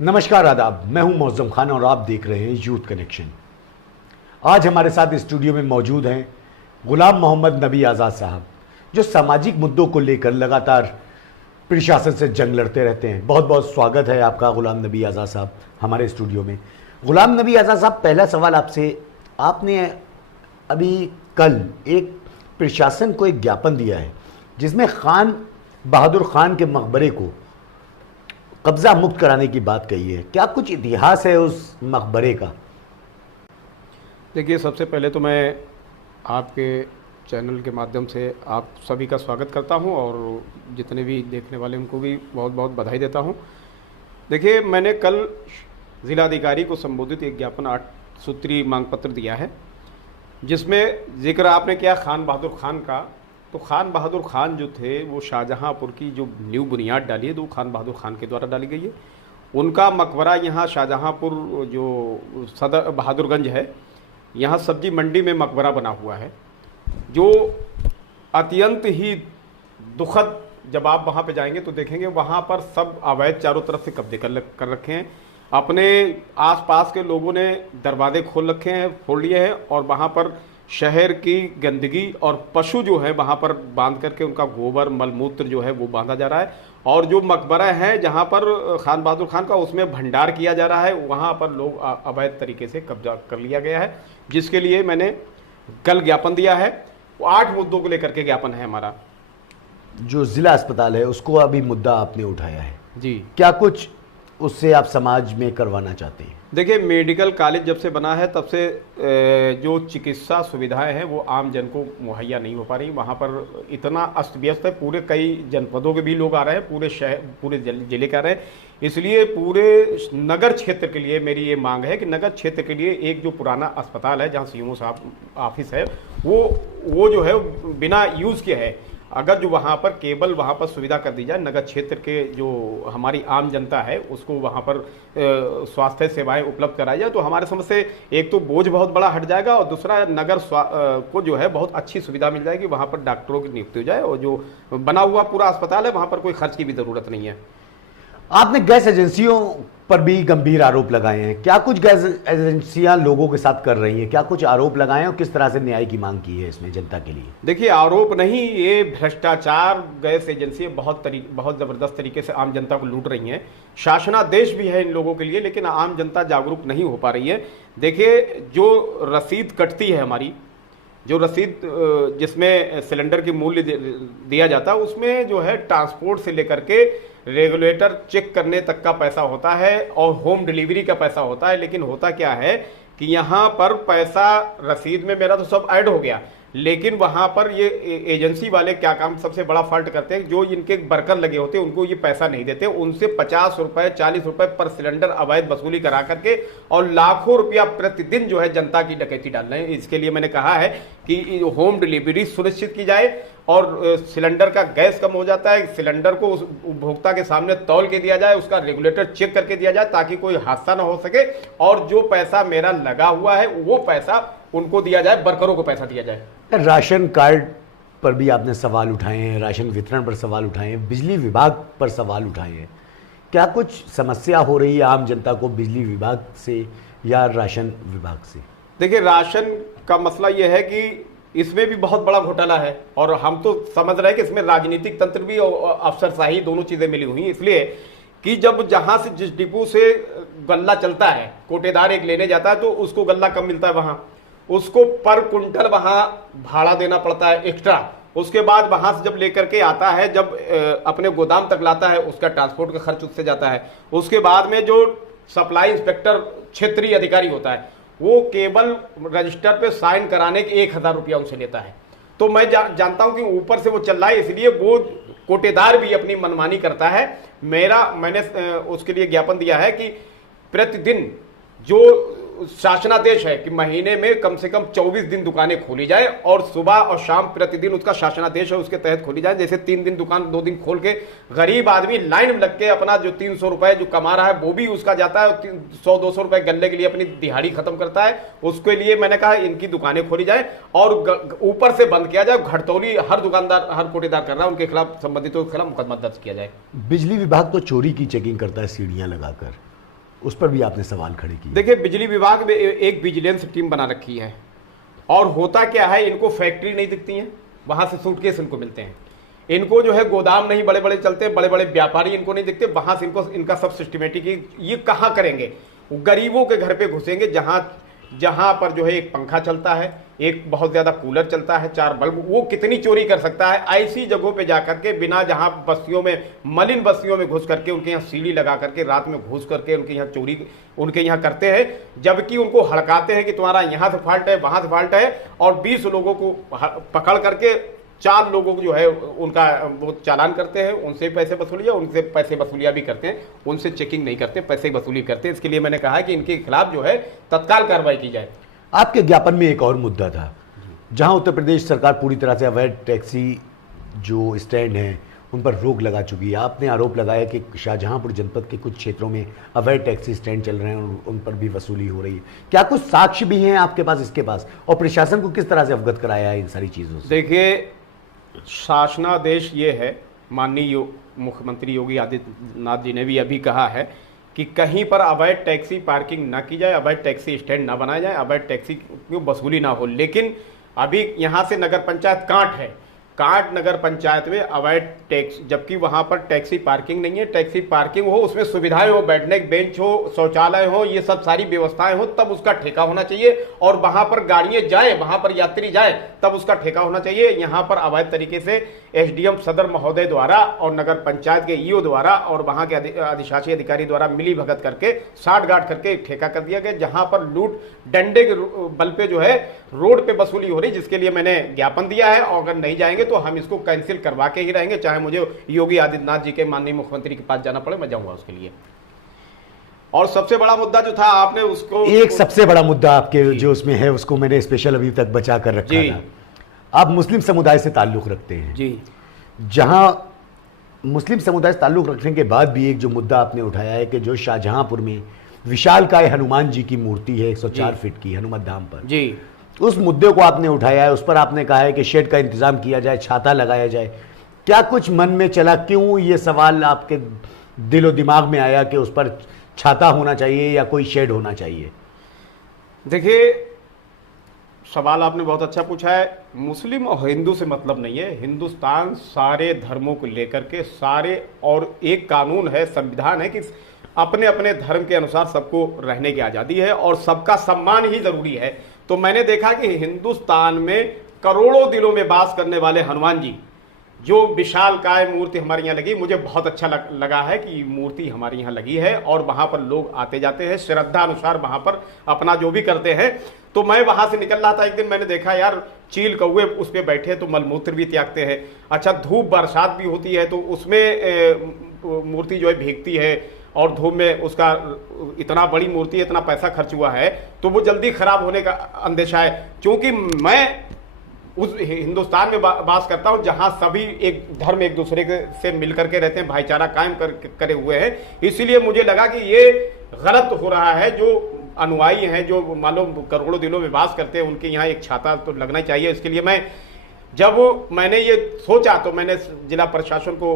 नमस्कार, आदाब। मैं हूं मौज़म खान और आप देख रहे हैं यूथ कनेक्शन। आज हमारे साथ स्टूडियो में मौजूद हैं गुलाम मोहम्मद नबी आज़ाद साहब, जो सामाजिक मुद्दों को लेकर लगातार प्रशासन से जंग लड़ते रहते हैं। बहुत बहुत स्वागत है आपका गुलाम नबी आज़ाद साहब हमारे स्टूडियो में। गुलाम नबी आज़ाद साहब, पहला सवाल आपसे, आपने अभी कल एक प्रशासन को एक ज्ञापन दिया है जिसमें खान बहादुर खान के मकबरे को कब्जा मुक्त कराने की बात कही है। क्या कुछ इतिहास है उस मकबरे का? देखिए, सबसे पहले तो मैं आपके चैनल के माध्यम से आप सभी का स्वागत करता हूं और जितने भी देखने वाले उनको भी बहुत बहुत बधाई देता हूं। देखिए, मैंने कल ज़िलाधिकारी को संबोधित एक ज्ञापन 8 सूत्री मांग पत्र दिया है, जिसमें जिक्र आपने किया खान बहादुर खान का। तो खान बहादुर खान जो थे वो शाहजहांपुर की जो न्यू बुनियाद डाली है तो खान बहादुर खान के द्वारा डाली गई है। उनका मकबरा यहाँ शाहजहांपुर जो सदर बहादुरगंज है, यहाँ सब्जी मंडी में मकबरा बना हुआ है, जो अत्यंत ही दुखद। जब आप वहाँ पे जाएंगे तो देखेंगे वहाँ पर सब अवैध चारों तरफ से कब्जे कर रखे हैं। अपने आसपास के लोगों ने दरवाजे खोल रखे हैं, फोड़ लिए हैं, और वहाँ पर शहर की गंदगी और पशु जो है वहाँ पर बांध करके उनका गोबर मलमूत्र जो है वो बांधा जा रहा है। और जो मकबरा है जहाँ पर खान बहादुर खान का, उसमें भंडार किया जा रहा है, वहाँ पर लोग अवैध तरीके से कब्जा कर लिया गया है, जिसके लिए मैंने कल ज्ञापन दिया है। 8 मुद्दों को लेकर के ज्ञापन है हमारा। जो जिला अस्पताल है उसको अभी मुद्दा आपने उठाया है जी। क्या कुछ उससे आप समाज में करवाना चाहते हैं? देखिए, मेडिकल कॉलेज जब से बना है तब से जो चिकित्सा सुविधाएं हैं वो आम जन को मुहैया नहीं हो पा रही। वहाँ पर इतना अस्त व्यस्त है, पूरे कई जनपदों के भी लोग आ रहे हैं, पूरे शहर पूरे जिले के आ रहे हैं। इसलिए पूरे नगर क्षेत्र के लिए मेरी ये मांग है कि नगर क्षेत्र के लिए एक जो पुराना अस्पताल है जहाँ सीएमओ साहब ऑफिस है वो जो है बिना यूज़ किया है, अगर जो वहाँ पर केवल वहाँ पर सुविधा कर दी जाए, नगर क्षेत्र के जो हमारी आम जनता है उसको वहाँ पर स्वास्थ्य सेवाएं उपलब्ध कराई जाए, तो हमारे समझ से एक तो बोझ बहुत बड़ा हट जाएगा और दूसरा नगर को जो है बहुत अच्छी सुविधा मिल जाएगी। वहाँ पर डॉक्टरों की नियुक्ति हो जाए और जो बना हुआ पूरा अस्पताल है वहाँ पर कोई खर्च की भी ज़रूरत नहीं है। आपने गैस एजेंसियों पर भी गंभीर आरोप लगाए हैं। क्या कुछ गैस एजेंसियां लोगों के साथ कर रही हैं? क्या कुछ आरोप लगाए हैं और किस तरह से न्याय की मांग की है इसमें जनता के लिए? देखिए, आरोप नहीं, ये भ्रष्टाचार। गैस एजेंसियां बहुत ज़बरदस्त तरीके से आम जनता को लूट रही हैं। शासनादेश भी है इन लोगों के लिए, लेकिन आम जनता जागरूक नहीं हो पा रही है। देखिए, जो रसीद कटती है हमारी, जो रसीद जिसमें सिलेंडर की मूल्य दिया जाता है, उसमें जो है ट्रांसपोर्ट से लेकर के रेगुलेटर चेक करने तक का पैसा होता है और होम डिलीवरी का पैसा होता है। लेकिन होता क्या है कि यहाँ पर पैसा रसीद में मेरा तो सब ऐड हो गया, लेकिन वहाँ पर ये एजेंसी वाले क्या काम सबसे बड़ा फॉल्ट करते हैं, जो इनके वर्कर लगे होते हैं उनको ये पैसा नहीं देते, उनसे 50 रुपए 40 रुपए पर सिलेंडर अवैध वसूली करा करके और लाखों रुपया प्रतिदिन जो है जनता की डकैती डाल रहे हैं। इसके लिए मैंने कहा है कि होम डिलीवरी सुनिश्चित की जाए और सिलेंडर का गैस कम हो जाता है, सिलेंडर को उस उपभोक्ता के सामने तौल के दिया जाए, उसका रेगुलेटर चेक करके दिया जाए ताकि कोई हादसा ना हो सके, और जो पैसा मेरा लगा हुआ है वो पैसा उनको दिया जाए, वर्करों को पैसा दिया जाए। राशन कार्ड पर भी आपने सवाल उठाए हैं, राशन वितरण पर सवाल उठाए हैं, बिजली विभाग पर सवाल उठाए हैं। क्या कुछ समस्या हो रही है आम जनता को बिजली विभाग से या राशन विभाग से? देखिए, राशन का मसला यह है कि इसमें भी बहुत बड़ा घोटाला है और हम तो समझ रहे हैं कि इसमें राजनीतिक तंत्र भी और अफसरशाही दोनों चीजें मिली हुई, इसलिए कि जब जहां से जिस डिपो से गल्ला चलता है, कोटेदार एक लेने जाता है तो उसको गल्ला कम मिलता है, वहां उसको पर कुंटल वहां भाड़ा देना पड़ता है एक्स्ट्रा। उसके बाद वहां से जब लेकर के आता है, जब अपने गोदाम तक लाता है, उसका ट्रांसपोर्ट का खर्च उससे जाता है। उसके बाद में जो सप्लाई इंस्पेक्टर क्षेत्रीय अधिकारी होता है वो केवल रजिस्टर पे साइन कराने के 1000 रुपया उनसे लेता है। तो मैं जानता हूं कि ऊपर से वो चल रहा है, इसलिए वो कोटेदार भी अपनी मनमानी करता है। मैंने उसके लिए ज्ञापन दिया है कि प्रतिदिन जो शासनादेश है कि महीने में कम से कम 24 दिन दुकानें खोली जाए और सुबह और शाम प्रतिदिन उसका शासनादेश है उसके तहत खोली जाए। जैसे 3 दिन दुकान 2 दिन खोल के गरीब आदमी लाइन में लग के अपना जो 300 रुपए जो कमा रहा है वो भी उसका जाता है, 100-200 रुपए गल्ले के लिए अपनी दिहाड़ी खत्म करता है। उसके लिए मैंने कहा इनकी दुकानें खोली जाए और ऊपर से बंद किया जाए। घटतौली हर दुकानदार हर कोटेदार कर रहा है, उनके खिलाफ संबंधितों के खिलाफ मुकदमा दर्ज किया जाए। बिजली विभाग तो चोरी की चेकिंग करता है सीढ़ियां लगाकर, उस पर भी आपने सवाल खड़े किए। देखिए, बिजली विभाग में एक विजिलेंस टीम बना रखी है, और होता क्या है, इनको फैक्ट्री नहीं दिखती है, वहां से सूटकेस इनको मिलते हैं। इनको जो है गोदाम नहीं बड़े बड़े चलते, बड़े बड़े व्यापारी इनको नहीं दिखते, वहां से इनको इनका सब सिस्टमेटिक, ये कहाँ करेंगे, गरीबों के घर पे घुसेंगे, जहां पर जो है एक पंखा चलता है, एक बहुत ज्यादा कूलर चलता है, 4 बल्ब, वो कितनी चोरी कर सकता है। ऐसी जगहों पे जाकर के बिना, जहां बस्तियों में, मलिन बस्तियों में घुस करके, उनके यहाँ सीढ़ी लगा करके रात में घुस करके उनके यहाँ चोरी उनके यहाँ करते हैं, जबकि उनको हड़काते हैं कि तुम्हारा यहाँ से फॉल्ट है, वहां से फॉल्ट है, और 20 लोगों को पकड़ करके 4 लोगों को जो है उनका वो चालान करते हैं, उनसे पैसे वसूलिया, उनसे पैसे वसूलिया भी करते हैं, उनसे चेकिंग नहीं करते, पैसे वसूली करते हैं। इसके लिए मैंने कहा है कि इनके खिलाफ जो है तत्काल कार्रवाई की जाए। आपके ज्ञापन में एक और मुद्दा था, जहां उत्तर प्रदेश सरकार पूरी तरह से अवैध टैक्सी जो स्टैंड हैं उन पर रोक लगा चुकी है। आपने आरोप लगाया कि शाहजहांपुर जनपद के कुछ क्षेत्रों में अवैध टैक्सी स्टैंड चल रहे हैं और उन पर भी वसूली हो रही है। क्या कुछ साक्ष्य भी हैं आपके पास इसके पास, और प्रशासन को किस तरह से अवगत कराया है इन सारी चीज़ों से? देखिए, शासनादेश ये है, माननीय मुख्यमंत्री योगी आदित्यनाथ जी ने भी अभी कहा है कि कहीं पर अवैध टैक्सी पार्किंग न की जाए, अवैध टैक्सी स्टैंड न बनाया जाए, अवैध टैक्सी की वसूली ना हो। लेकिन अभी यहाँ से नगर पंचायत कांट है, कांट नगर पंचायत में अवैध टैक्स, जबकि वहां पर टैक्सी पार्किंग नहीं है। टैक्सी पार्किंग हो, उसमें सुविधाएं हो, बैठने की बेंच हो, शौचालय हो, ये सब सारी व्यवस्थाएं हो, तब उसका ठेका होना चाहिए, और वहां पर गाड़ियां जाए, वहां पर यात्री जाए, तब उसका ठेका होना चाहिए। यहाँ पर अवैध तरीके से एसडीएम सदर महोदय द्वारा और नगर पंचायत के ईओ द्वारा और वहां के अधिशासी अधिकारी द्वारा मिली भगत करके साठ-गांठ करके ठेका कर दिया गया, जहां पर लूट डंडे के बल पे जो है रोड पे वसूली हो रही, जिसके लिए मैंने ज्ञापन दिया है। और अगर नहीं जाएंगे तो हम इसको कैंसिल करवा के ही रहेंगे, चाहे मुझे योगी आदित्यनाथ जी के माननीय मुख्यमंत्री के पास जाना पड़े, मैं जाऊंगा उसके लिए। और सबसे बड़ा मुद्दा जो था, आपने उसको, एक सबसे बड़ा मुद्दा आपके जो उसमें है, उसको मैंने स्पेशल अभी तक बचा कर रखा था। आप मुस्लिम समुदाय से ताल्लुक रखते हैं जी, जहां मुस्लिम समुदाय से ताल्लुक रखने के बाद भी एक जो मुद्दा आपने उठाया है कि जो शाहजहांपुर में विशालकाय हनुमान जी की मूर्ति है 104 फीट की हनुमत धाम पर जी, उस मुद्दे को आपने उठाया है। उस पर आपने कहा है कि शेड का इंतजाम किया जाए, छाता लगाया जाए। क्या कुछ मन में चला, क्यों ये सवाल आपके दिलो दिमाग में आया कि उस पर छाता होना चाहिए या कोई शेड होना चाहिए? देखिए, सवाल आपने बहुत अच्छा पूछा है। मुस्लिम और हिंदू से मतलब नहीं है, हिंदुस्तान सारे धर्मों को लेकर के सारे, और एक कानून है, संविधान है कि अपने अपने धर्म के अनुसार सबको रहने की आज़ादी है और सबका सम्मान ही जरूरी है। तो मैंने देखा कि हिंदुस्तान में करोड़ों दिलों में वास करने वाले हनुमान जी, जो विशालकाय मूर्ति हमारे यहाँ लगी, मुझे बहुत अच्छा लगा है कि मूर्ति हमारे यहाँ लगी है, और वहाँ पर लोग आते जाते हैं श्रद्धा अनुसार, वहाँ पर अपना जो भी करते हैं। तो मैं वहाँ से निकल रहा था, एक दिन मैंने देखा यार चील कौवे उस पर बैठे तो मलमूत्र भी त्यागते हैं। अच्छा, धूप बरसात भी होती है तो उसमें मूर्ति जो है भीगती है, और धूप में उसका इतना बड़ी मूर्ति है, इतना पैसा खर्च हुआ है, तो वो जल्दी खराब होने का अंदेशा है। क्योंकि मैं उस हिंदुस्तान में वास करता हूं जहां सभी एक धर्म एक दूसरे से मिलकर के रहते हैं, भाईचारा कायम करे हुए हैं, इसलिए मुझे लगा कि ये गलत हो रहा है। जो अनुयायी हैं, जो मान लो करोड़ों दिलों में वास करते हैं, उनके यहाँ एक छाता तो लगना चाहिए। इसके लिए जब मैंने ये सोचा तो मैंने जिला प्रशासन को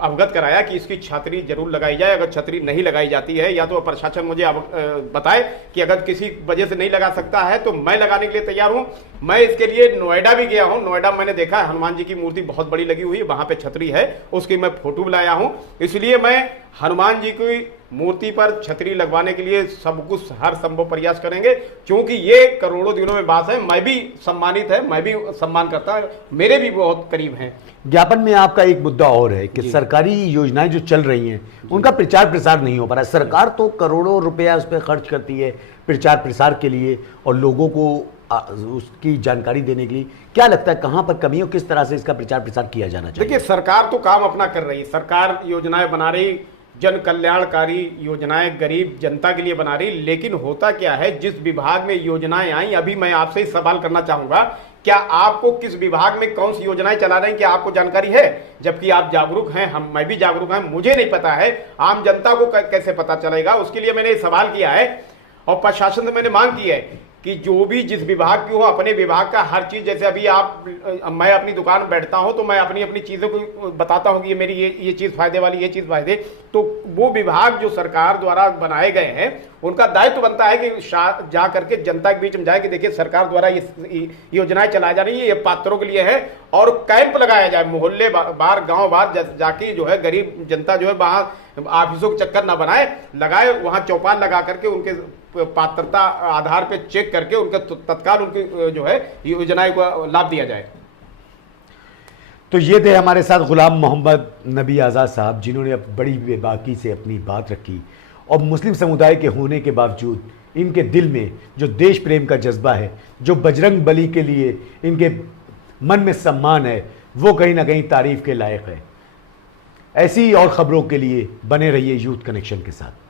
अवगत कराया कि इसकी छतरी जरूर लगाई जाए। अगर छतरी नहीं लगाई जाती है, या तो प्रशासन मुझे बताए कि अगर किसी वजह से नहीं लगा सकता है तो मैं लगाने के लिए तैयार हूं। मैं इसके लिए नोएडा भी गया हूं, नोएडा मैंने देखा है हनुमान जी की मूर्ति बहुत बड़ी लगी हुई है, वहां पे छतरी है, उसकी मैं फोटो भी लाया हूं। इसलिए मैं हनुमान जी की मूर्ति पर छतरी लगवाने के लिए सब कुछ हर संभव प्रयास करेंगे, क्योंकि ये करोड़ों दिनों में बात है। मैं भी सम्मानित है, मैं भी सम्मान करता हूं, मेरे भी बहुत करीब हैं। ज्ञापन में आपका एक मुद्दा और है कि सरकारी योजनाएं जो चल रही हैं उनका प्रचार प्रसार नहीं हो पा रहा है। सरकार तो करोड़ों रुपया उस पर खर्च करती है प्रचार प्रसार के लिए और लोगों को उसकी जानकारी देने के लिए। क्या लगता है कहां पर कमी हो, किस तरह से इसका प्रचार प्रसार किया जाना चाहिए? देखिए, सरकार तो काम अपना कर रही है, सरकार योजनाएं बना रही, जन कल्याणकारी योजनाएं गरीब जनता के लिए बना रही। लेकिन होता क्या है, जिस विभाग में योजनाएं आई, अभी मैं आपसे ही सवाल करना चाहूंगा, क्या आपको किस विभाग में कौन सी योजनाएं चला रहे हैं, क्या आपको जानकारी है? जबकि आप जागरूक हैं, मैं भी जागरूक हैं, मुझे नहीं पता है, आम जनता को कैसे पता चलेगा? उसके लिए मैंने सवाल किया है और प्रशासन से मैंने मांग की है कि जो भी जिस विभाग की हो अपने विभाग का हर चीज, जैसे अभी मैं अपनी दुकान में बैठता हूं तो मैं अपनी अपनी चीजों को बताता हूं कि ये मेरी ये चीज फायदे वाली, ये चीज फायदे, तो वो विभाग जो सरकार द्वारा बनाए गए हैं उनका दायित्व बनता है कि जा करके जनता के बीच में जाए कि देखिए सरकार द्वारा ये योजनाएं चलाई जा रही है, ये पात्रों के लिए है, और कैंप लगाया जाए मोहल्ले बार गांव बार जाके जो है गरीब जनता जो है वहां ऑफिसों के चक्कर ना बनाए, लगाए, वहां चौपाल लगा करके उनके पात्रता आधार पे चेक करके उनके तत्काल उनकी जो है योजनाएं को लाभ दिया जाए। तो ये थे हमारे साथ गुलाम मोहम्मद नबी आज़ाद साहब, जिन्होंने बड़ी बेबाकी से अपनी बात रखी और मुस्लिम समुदाय के होने के बावजूद इनके दिल में जो देश प्रेम का जज्बा है, जो बजरंग बली के लिए इनके मन में सम्मान है, वो कहीं ना कहीं तारीफ के लायक है। ऐसी और खबरों के लिए बने रहिए यूथ कनेक्शन के साथ।